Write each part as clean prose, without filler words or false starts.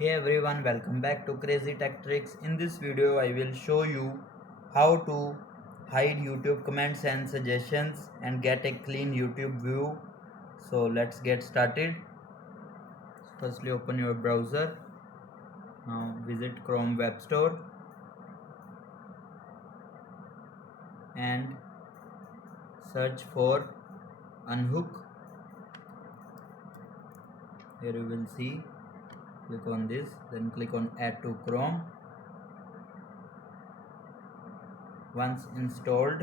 Hey everyone, welcome back to Crazy Tech Tricks. In this video, I will show you how to hide YouTube comments and suggestions and get a clean YouTube view. So let's get started. Firstly, open your browser. Now visit Chrome Web Store and search for Unhook. Here you will see. Click on this, then click on Add to Chrome. Once installed,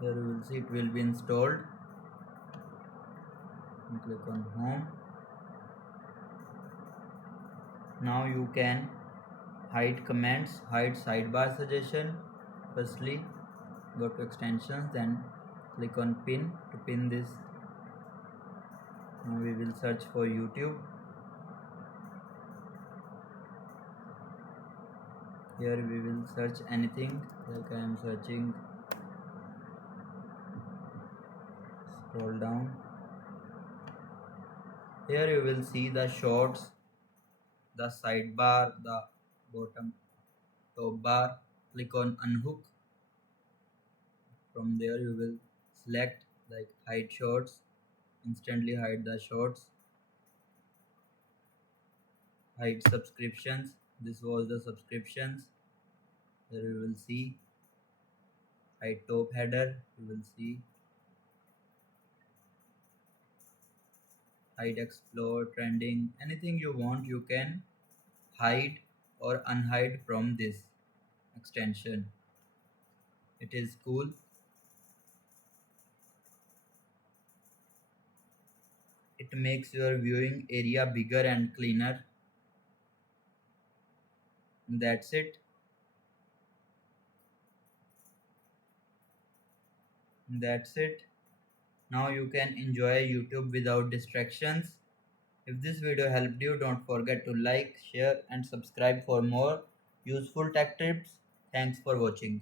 here you will see it will be installed. And click on Home. Now you can hide comments, hide sidebar suggestion. Firstly, go to extensions, then click on pin to pin this. Now we will search for YouTube. Here we will search anything, like I am searching. Scroll down. Here you will see the shorts, the sidebar, the bottom top bar. Click on Unhook. From there you will select like hide shorts, instantly hide the shorts. Hide subscriptions. This was the subscriptions. Here you will see. Hide top header. You will see. Hide explore trending. Anything you want you can hide or unhide from this extension. It is cool. It makes your viewing area bigger and cleaner. That's it. That's it. Now you can enjoy YouTube without distractions. If this video helped you, don't forget to like, share and subscribe for more useful tech tips. Thanks for watching.